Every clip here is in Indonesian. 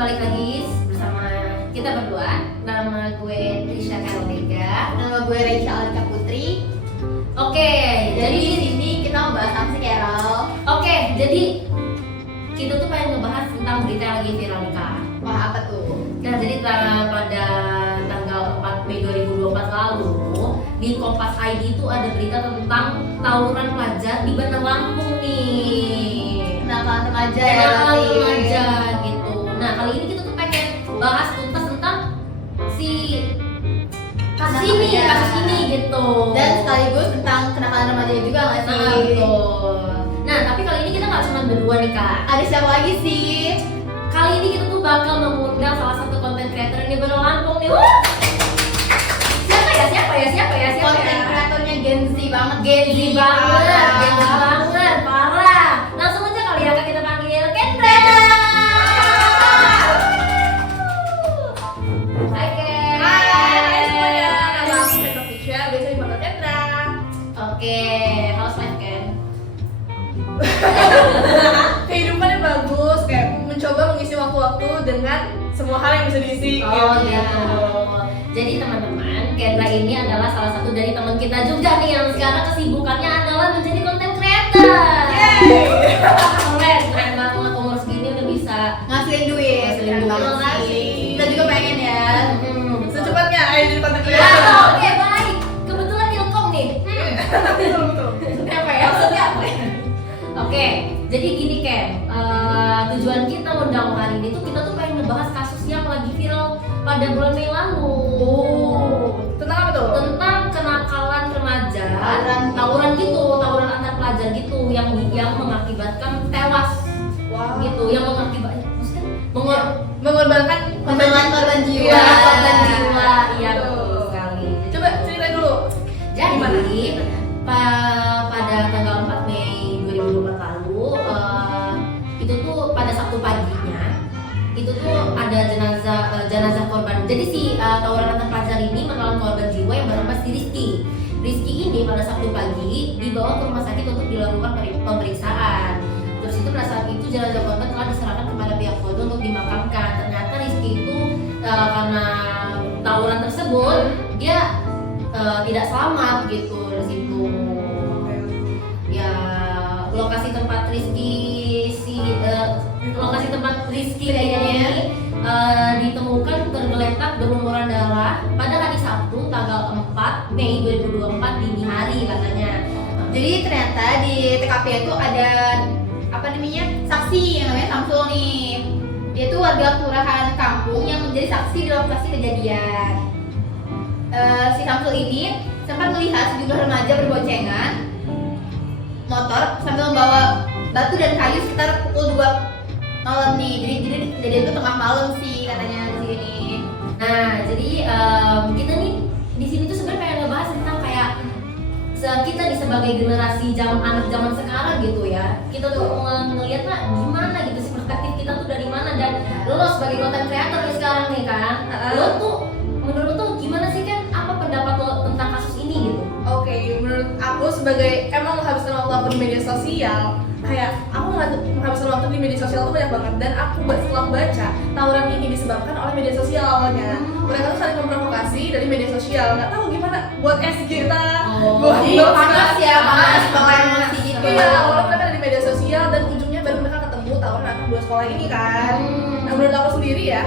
balik lagi bersama kita berdua. Nama gue Trisha Karolika. Nama gue Rachel Alika Putri. Oke, Jadi di sini kita mau bahas apa sih, Carol? Oke, jadi kita tuh pengen ngebahas tentang berita yang lagi viral nih, Kak. Wah, apa tuh? Nah, jadi pada tanggal 4 Mei 2024 lalu di Kompas ID itu ada berita tentang tawuran pelajar di Bandar Lampung nih. Kenakalan remaja ya, Kenakalan berarti. remaja gitu. Nah, kali ini kita tuh pengen bahas tuntas tentang si kasus ini gitu. Dan sekaligus tentang kenakalan remaja juga nggak sih? Nah, betul. Nah, tapi kali ini kita nggak cuma berdua nih, Kak. Ada siapa lagi sih? Kali ini kita tuh bakal mengundang salah satu konten creator di Bandar Lampung nih. Wah! Siapa ya? Konten kreatornya Gen Z banget. Gen Z banget, parah. Langsung aja kali ya, Kak, kita panggil Kendra. Hai, Ken. Hai semuanya, nama aku Kendra Fisya, biasa dipanggil Kendra. Oke, how's life, Ken? Kehidupannya bagus, kayak mencoba mengisi waktu-waktu dengan semua hal yang bisa diisi. Oh gitu. Jadi teman-teman, Kendra ini adalah salah satu dari teman kita juga nih yang sekarang kesibukannya adalah menjadi content creator. Keren banget, umur segini udah bisa Ngasilin duit. Ngasilin Keren duit. banget sih. Kita juga pengen ya. Secepatnya ayo jadi konten Ya, kreator. oke, baik. Kebetulan Ilkom nih. Betul. Apa ya? Maksudnya apa ya? Oke, jadi gini Ken, tujuan kita undang hari ini tuh kita tuh pengen ngebahas kasus yang lagi viral pada bulan Mei lalu. Tentang apa tuh? Tentang kenakalan remaja, Tawuran tawuran antar pelajar gitu yang mengakibatkan tewas Wow. gitu, yang mengakibatkan maksudnya Mengorbankan Korban jiwa. Iya, korban jiwa, iya Betul. betul sekali. Coba ceritain dulu. Jadi pada tanggal 4 Mei 2024 lalu itu tuh pada Sabtu paginya itu tuh ada jenazah korban. Jadi si tawuran antar pelajar ini menelan korban jiwa yang bernama si Rizky. Rizky ini pada Sabtu pagi dibawa ke rumah sakit untuk dilakukan pemeriksaan. Terus itu pada saat itu jenazah korban telah diserahkan kepada pihak keluarga untuk dimakamkan. Ternyata Rizky itu karena tawuran tersebut dia tidak selamat gitu di situ. Ya, lokasi tempat Rizky ini ditemukan tergeletak berlumuran darah pada hari Sabtu tanggal 4 Mei 2024 dini hari katanya. Jadi ternyata di TKP itu ada apa namanya, saksi yang namanya Samsul nih. Dia tuh warga kelurahan kampung yang menjadi saksi di lokasi kejadian. Si Samsul ini sempat melihat sejumlah remaja berboncengan motor sambil membawa batu dan kayu sekitar pukul 2 malam nih. Jadi kejadian itu tengah malam sih katanya di sini. Nah, jadi kita nih di sini tuh sebenarnya pengen ngebahas tentang kayak kita nih sebagai generasi anak zaman sekarang gitu ya. Kita tuh ngelihatnya gimana gitu sih, perspektif kita tuh dari mana, dan lo sebagai content creator nih sekarang nih kan. Lo tuh menurut lo tuh gimana sih kan, apa pendapat lo tentang kasus ini gitu? Oke, menurut aku sebagai emang menghabiskan waktu aku di media sosial, kayak aku menghabiskan waktu di media sosial tuh banyak banget, dan aku setelah baca tawuran ini disebabkan oleh media sosial awalnya. Mereka tuh saling memprovokasi dari media sosial, nggak tahu gimana buat SG kita, buat Panas ya, panas banget emosi gitu. Iya, awalnya mereka dari media sosial dan ujungnya baru mereka ketemu tawuran antara dua sekolah ini kan. Nah, menurut aku sendiri ya,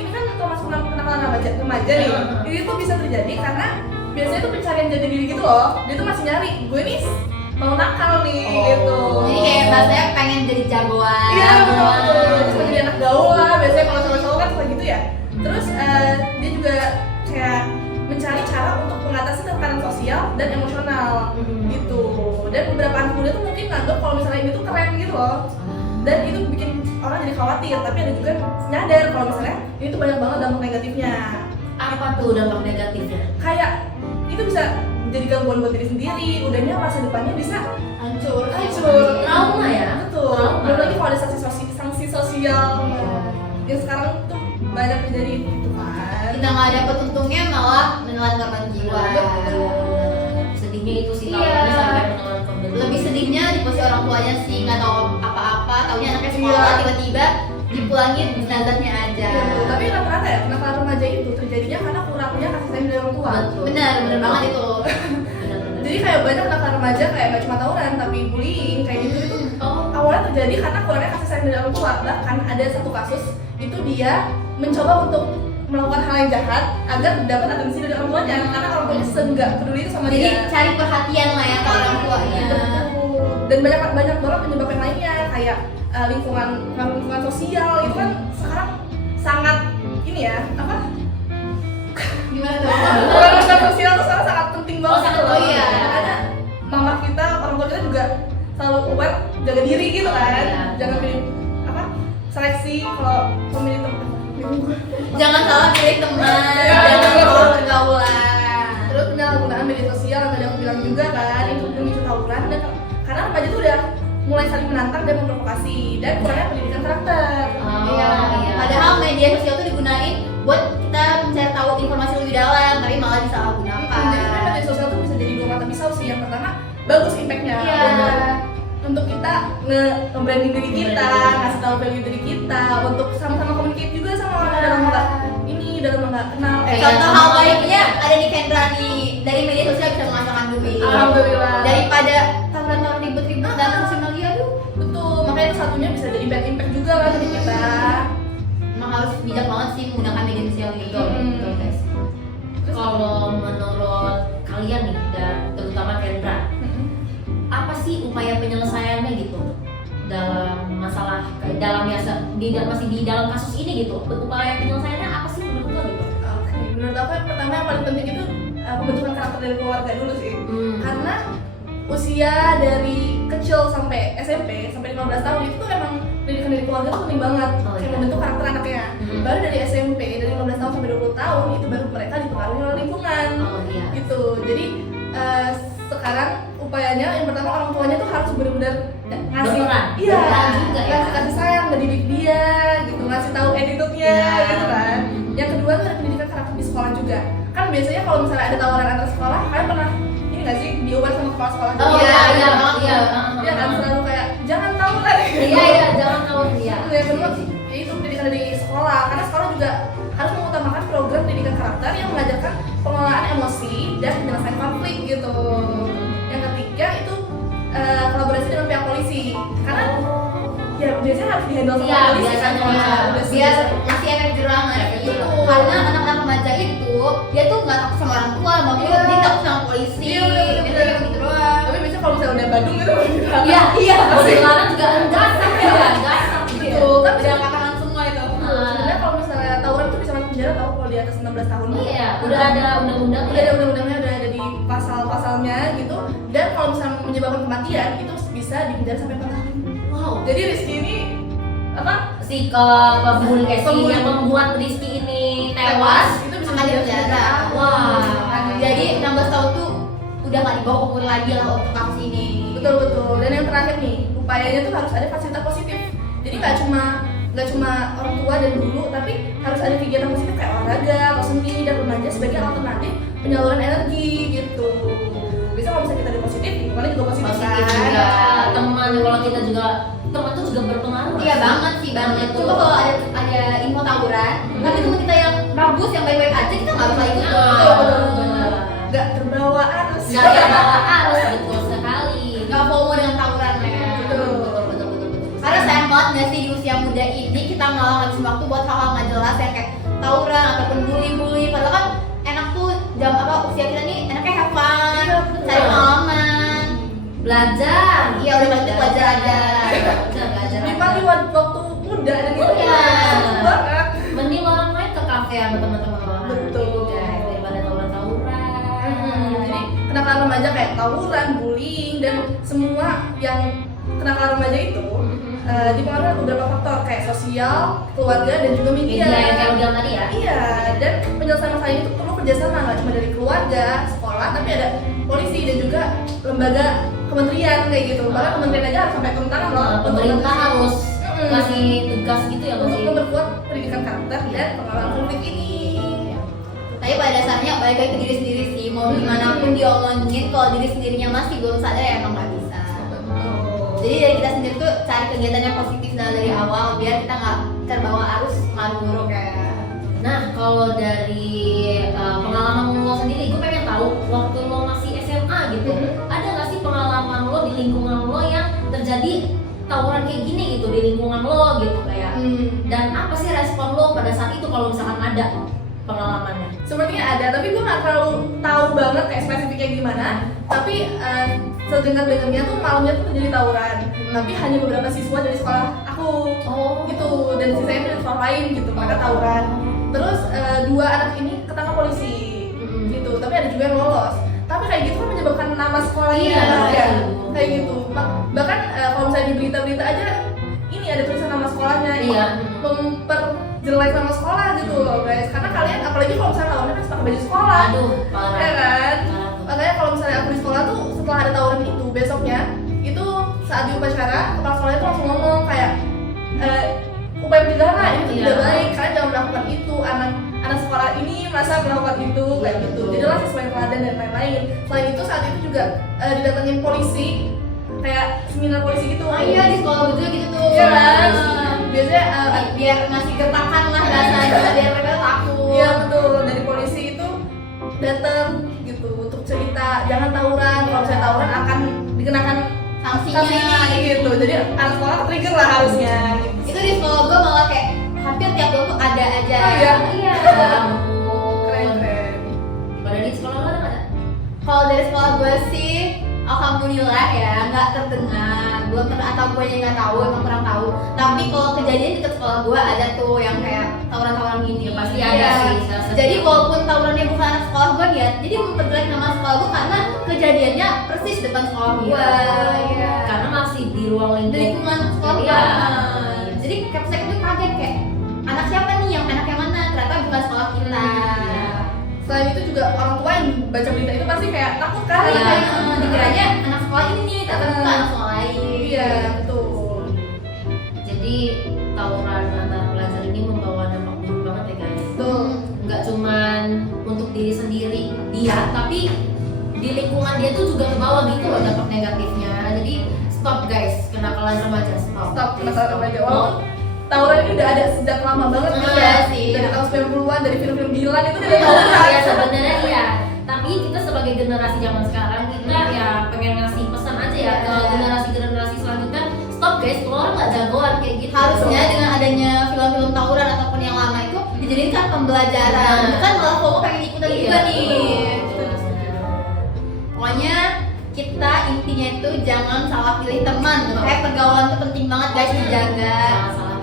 ini kan termasuk kenakalan remaja nih. Ini tuh bisa terjadi karena biasanya tuh pencarian jati diri gitu loh. Dia tuh masih nyari, gue nih mau nakal nih gitu. Jadi kayak bahasanya pengen jadi jagoan. Iya, betul. Terus menjadi anak gaul lah. Biasanya kalau cowok-cowok kan suka gitu ya. Terus dia juga kayak mencari cara untuk mengatasi tekanan sosial dan emosional gitu. Dan beberapa anak muda tuh mungkin nganggap kalau misalnya ini tuh keren gitu loh. Dan itu bikin orang jadi khawatir. Tapi ada juga nyadar kalau misalnya ini tuh banyak banget dampak negatifnya. Apa tuh dampak negatifnya? Kayak itu bisa jadi gangguan buat diri sendiri. Udahnya masa depannya bisa Hancur. Trauma ya? Betul. Trauma. Belum lagi kalau ada sanksi sosial yang sekarang tuh banyak terjadi gitu kan. Kita nggak dapet untungnya malah menelan korban jiwa. Betul. Sedihnya itu sih, Iya. tawurannya sampai menelan korban jiwa. Lebih sedihnya di posisi orang tuanya sih nggak tahu apa-apa, taunya anaknya sekolah Iya. tiba-tiba dipulangin jenazahnya aja. Iya, betul. Tapi rata-rata ya kenakalan remaja itu terjadinya karena kurangnya kasih sayang dari orang tua. Betul. Benar banget itu. Benar-benar. Jadi kayak banyak kenakalan remaja kayak nggak cuma tawuran tapi bullying kayak gitu itu Oh, awalnya terjadi karena kurangnya kasih sayang dari orang tua. Bahkan ada satu kasus itu dia mencoba untuk melakukan hal yang jahat agar dapat atensi dari orang tuanya karena orang tuanya nggak peduli itu sama Jadi dia. cari perhatian lah ya ke orang tuanya. Dan banyak banyak banget penyebab yang lainnya kayak lingkungan sosial itu kan sekarang sangat ini ya apa Gimana tuh? lingkungan sosial itu sekarang sangat penting banget sangat, gitu loh. oh iya. Makanya mama kita orang tua kita juga selalu aware jaga diri gitu kan Iya. jangan pilih apa seleksi kalau memilih teman. Jangan salah pilih teman, Iya. jangan salah pergaulan. Terus penyalahgunaan media sosial yang tadi aku bilang juga kan itu memicu tawuran dan karena remaja itu udah mulai saling menantang dan memprovokasi dan kurangnya pendidikan karakter. Oh, Iya. Padahal media sosial itu digunain buat kita mencari tahu informasi lebih dalam, tapi malah Jadi disalahgunakan. sebenarnya media sosial itu bisa jadi dua mata pisau sih. Yang pertama bagus impactnya Iya. untuk kita nge-branding diri kita, ngasih tahu value diri kita, untuk sama-sama communicate juga sama orang dalam nggak ini dalam nggak kenal. Contoh hal baiknya ada di Kendra nih, dari media sosial bisa menghasilkan duit. Alhamdulillah. Daripada tawuran-tawuran ribut-ribut dan sosial media tuh, Betul, makanya itu satunya bisa jadi bad impact juga lah bagi kita. emang harus bijak banget sih menggunakan media sosial gitu. Betul, guys. Kalau menurut kalian nih, dan terutama Kendra, apa sih upaya penyelesaiannya gitu dalam masalah masih di dalam kasus ini gitu? Upaya penyelesaiannya apa sih menurut lo gitu? Oke, menurut aku yang pertama yang paling penting itu pembentukan karakter dari keluarga dulu sih. Karena usia dari kecil sampai SMP sampai 15 tahun itu tuh emang pendidikan dari keluarga tuh penting banget Oh, kayak iya. membentuk karakter anaknya. Baru dari SMP dari 15 tahun sampai 20 tahun itu baru mereka dipengaruhi oleh lingkungan. Oh iya. Gitu. Jadi sekarang upayanya yang pertama orang tuanya tuh harus benar-benar ngasih Berperan. iya Berperan juga ya. kasih sayang ngedidik dia gitu ngasih tahu attitude-nya Iya. gitu kan. Yang kedua tuh ada pendidikan karakter di sekolah juga. Kan biasanya kalau misalnya ada tawaran antar sekolah kalian pernah ini nggak sih diubah sama kepala sekolah Oh juga? iya, iya, banget. iya. Dia kan selalu kayak jangan tawuran. Iya, jangan tahu dia. Yang kedua ya itu pendidikan dari sekolah karena sekolah juga harus mengutamakan program pendidikan karakter yang mengajarkan pengelolaan emosi dan penyelesaian konflik gitu. Yang ketiga itu kolaborasi dengan pihak polisi karena ya biasanya harus dihandle sama Iya, polisi kan biasanya. kalau Iya. udah Biar serius. ngasih efek jerah nggak sih? Betul. Karena anak-anak remaja itu dia tuh nggak takut sama orang tua, maupun Iya. dia takut sama polisi. Iya, bener-bener. Biasanya kayak gitu doang. Tapi biasanya kalau misalnya udah Badung itu Iya, Iya. kalau sekarang juga enggak ya, enggak. betul. Tapi Udah angkat tangan semua itu. sebenarnya kalau misalnya tawuran itu bisa masuk penjara tahu kalau di atas 16 tahun. Iya, udah ada undang-undang Udah ada undang-undangnya, udah ada di pasal-pasalnya gitu. Dan kalau misalnya menyebabkan kematian itu bisa dipenjara sampai 4 tahun. Wow. Jadi Rizky ini apa? Si pembuli Pembuli. yang membuat Rizky ini tewas. Itu bisa Akan dipenjara. Wah. Jadi 16 tahun tuh udah nggak dibawa umur lagi lah untuk kasus ini. betul betul. Dan yang terakhir nih, upayanya tuh harus ada fasilitas positif. Jadi nggak cuma orang tua dan guru, tapi harus ada kegiatan positif kayak olahraga, atau seni dan remaja sebagai alternatif penyaluran energi gitu. Bisa kalau misalnya kita ada positif, lingkungannya juga positif, Positif kan? juga teman, kalau kita juga teman tuh juga berpengaruh. Iya banget sih banget. Coba kalau ada info tawuran, tapi teman kita yang bagus, yang baik-baik aja kita nggak bakal ikut. Betul. Nggak terbawa arus. Nggak ada bawa arus, betul sekali. Nggak FOMO dengan tawuran ya. Betul. Karena sayang banget nggak sih di usia muda ini kita malah ngabisin waktu buat hal-hal nggak jelas yang kayak tawuran ataupun bully. Padahal kan enak tuh usia kita nih enaknya have fun, Iya, betul. cari pengalaman. Belajar. Iya udah pasti belajar aja. Belajar. Nikmati waktu muda dan itu Iya. banget. Mending orang main ke kafe sama teman-teman orang. Betul. Gitu, guys, daripada tawuran. Jadi kenakalan remaja kayak tawuran, bullying dan semua yang kenakalan remaja itu dipengaruhi oleh beberapa faktor kayak sosial, keluarga dan juga media. Media yang kayak lu bilang tadi ya. Iya, dan penyelesaian masalah ini tuh perlu kerjasama nggak cuma dari keluarga, sekolah, tapi ada polisi dan juga lembaga kementerian kayak gitu. Bahkan kementerian aja harus sampai turun tangan loh. Pemerintah harus Mm. kasih tugas gitu ya untuk masih. memperkuat pendidikan karakter dan pengalaman konflik ini. Tapi pada dasarnya balik lagi ke diri sendiri sih. Mau gimana pun diomongin, kalau diri sendirinya masih belum sadar ya emang nggak bisa. Jadi dari kita sendiri tuh cari kegiatan yang positif dalam dari awal biar kita nggak terbawa arus marung kayak. Nah, kalau dari pengalaman lo sendiri, gue pengen tahu waktu lo masih SMA gitu, ada nggak sih pengalaman lo di lingkungan lo yang terjadi tawuran kayak gini gitu di lingkungan lo gitu kayak? Dan apa sih respon lo pada saat itu kalau misalkan ada pengalamannya? Sepertinya ada, tapi gue nggak terlalu tahu banget kayak spesifiknya gimana. Tapi sedengar-dengarnya tuh malamnya tuh terjadi tawuran, tapi hanya beberapa siswa dari sekolah aku gitu, dan sisanya dari sekolah lain gitu, mereka tawuran. Terus dua anak ini ketangkap polisi gitu, tapi ada juga yang lolos. Tapi kayak gitu kan menyebabkan nama sekolahnya ya, kayak gitu. Bahkan kalau misalnya di berita-berita aja ini ada tulisan nama sekolahnya, memperjelek nama sekolah gitu loh guys. Karena kalian apalagi kalau misalnya lawannya kan pakai baju sekolah, Aduh, parah. ya kan? Parah. Makanya kalau misalnya aku di sekolah tuh setelah ada tawuran itu besoknya itu saat di upacara kepala sekolah itu langsung ngomong kayak upaya pencegahan lah, itu tidak baik, kalian jangan melakukan itu, anak sekolah ini masa melakukan itu kayak gitu. Jadilah siswa yang teladan dan lain-lain. Selain itu saat itu juga didatengin polisi, kayak seminar polisi gitu. Oh iya, di sekolah gue juga gitu tuh. Iya kan? Biasanya biar ngasih gertakan lah rasanya, biar mereka takut. iya betul, dari polisi itu datang gitu untuk cerita jangan tawuran, kalau misalnya tawuran akan dikenakan sanksinya gitu. Jadi anak sekolah trigger lah harusnya gitu. Itu di sekolah gue malah kayak hampir tiap bulan tuh ada aja. Oh iya? Iya. Keren. Pada di sekolah lo ada nggak? Kalau dari sekolah gue sih, alhamdulillah ya nggak terdengar, belum pernah, atau gue yang nggak tahu, emang kurang tahu. Tapi kalau kejadian dekat sekolah gue ada tuh yang kayak tawuran-tawuran gini. Ya, pasti ada Iya. sih, salah satu. Jadi walaupun tawurannya bukan anak sekolah gue dia, jadi memperjelek nama sekolah gue karena kejadiannya persis depan sekolah gue. Iya. Karena masih di ruang Di lingkup. lingkungan sekolah gue. Iya. Jadi kapsek itu kaget kayak anak siapa nih, yang anak yang mana? Ternyata bukan sekolah kita. Selain itu juga orang tua yang baca berita itu pasti kayak takut kan? Tapi Iya. kayak dikiranya anak sekolah ini nih, ternyata bukan anak sekolah lain. Iya betul. Jadi tawuran antar pelajar ini membawa dampak buruk banget ya guys. Betul. Nggak cuman untuk diri sendiri dia, tapi di lingkungan dia tuh juga ke bawah gitu loh dampak negatifnya. Jadi stop guys, kenakalan remaja stop. Stop kenakalan remaja. Walaupun tawuran ini udah ada sejak lama banget gitu Iya ya. sih. Dari tahun 90-an, dari film-film Dilan itu udah tawuran. Ya sebenarnya iya. Tapi kita sebagai generasi zaman sekarang kita ya pengen ngasih pesan aja ya ke generasi selanjutnya. Stop guys, kalau orang nggak jagoan kayak gitu. Harusnya dengan adanya film-film tawuran ataupun yang lama itu dijadikan pembelajaran, Nah. bukan malah FOMO pengen ikutan Iya, juga nih. betul. Pokoknya kita intinya itu jangan salah pilih teman. Kayak pergaulan itu penting banget guys dijaga.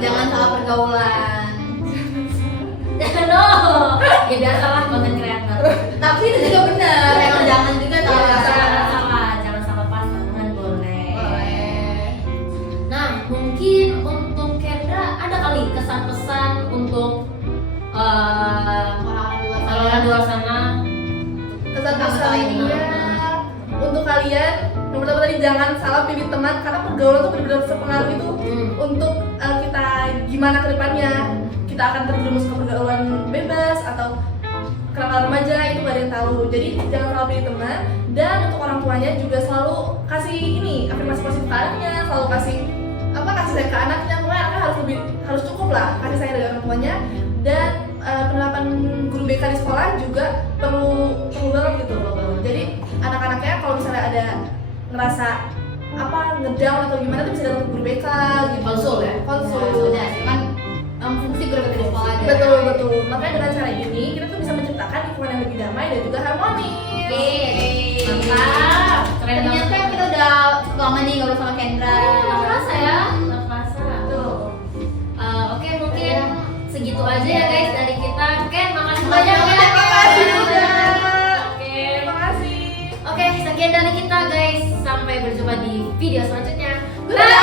Jangan salah pergaulan. No, ya biasalah konten kreator. Tapi itu juga benar. Emang jangan juga Jangan salah pasangan boleh. Nah, mungkin untuk Kendra ada kali kesan-pesan untuk orang-orang di luar sana. Kesan-pesannya untuk kalian, yang pertama tadi jangan salah pilih teman karena pergaulan tuh benar-benar berpengaruh itu untuk kita gimana ke depannya. Kita akan terjerumus ke pergaulan bebas atau kenakalan remaja, itu gak ada yang tahu. Jadi jangan salah pilih teman, dan untuk orang tuanya juga selalu kasih ini afirmasi positif ke anaknya, selalu kasih sayang ke anaknya. Pokoknya anaknya harus cukup lah kasih sayang dari orang tuanya. Dan penerapan guru BK di sekolah juga perlu banget gitu loh. Jadi anak-anaknya kalau misalnya ada ngerasa ngedown atau gimana tuh bisa datang ke guru BK gitu. Konsul ya? Konsul. Maksudnya kan fungsi guru BK di sekolah aja. Betul. Makanya dengan cara ini kita tuh bisa menciptakan lingkungan yang lebih damai dan juga harmonis. Mantap. Keren banget. Ternyata kita udah cukup lama nih ngobrol sama Kendra. Nggak kerasa ya? Nggak kerasa. Betul. Oke, mungkin segitu aja ya guys dari kita. Ken, makasih Makasih banyak ya. banyak, makasih Ken. juga. Oke. Terima kasih. Oke, sekian dari kita guys. Sampai berjumpa di video selanjutnya. Bye.